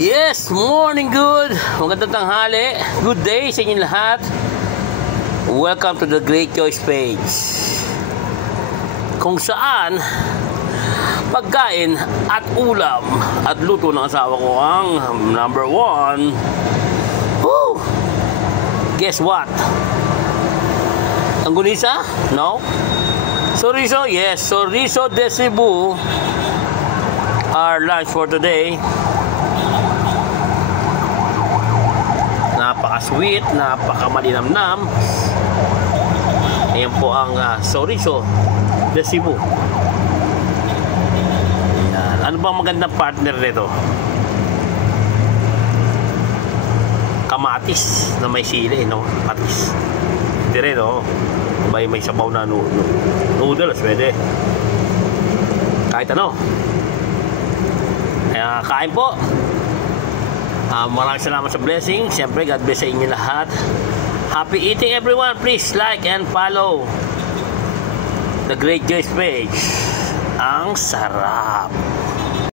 Yes, morning good. Magandang tanghali. Good day sa inyong lahat. Welcome to the Great Choice page, kung saan pagkain at ulam at luto ng asawa ko ang number one. Woo! Guess what? Ang gunisa? No? Chorizo? Yes, chorizo de Cebu. Our lunch for today. Napaka-sweet, napaka-malinamnam. Ayan po ang chorizo de Cebu. Ayan. Ano bang magandang partner nito? Kamatis na may sili, no? Kamatis. Hindi rin, no? May sabaw na noodles, pwede. Kahit ano. Kaya kain po. Maraming salamat sa blessing. Siyempre, God bless sa inyo lahat. Happy eating everyone. Please like and follow the Great Choice page. Ang sarap.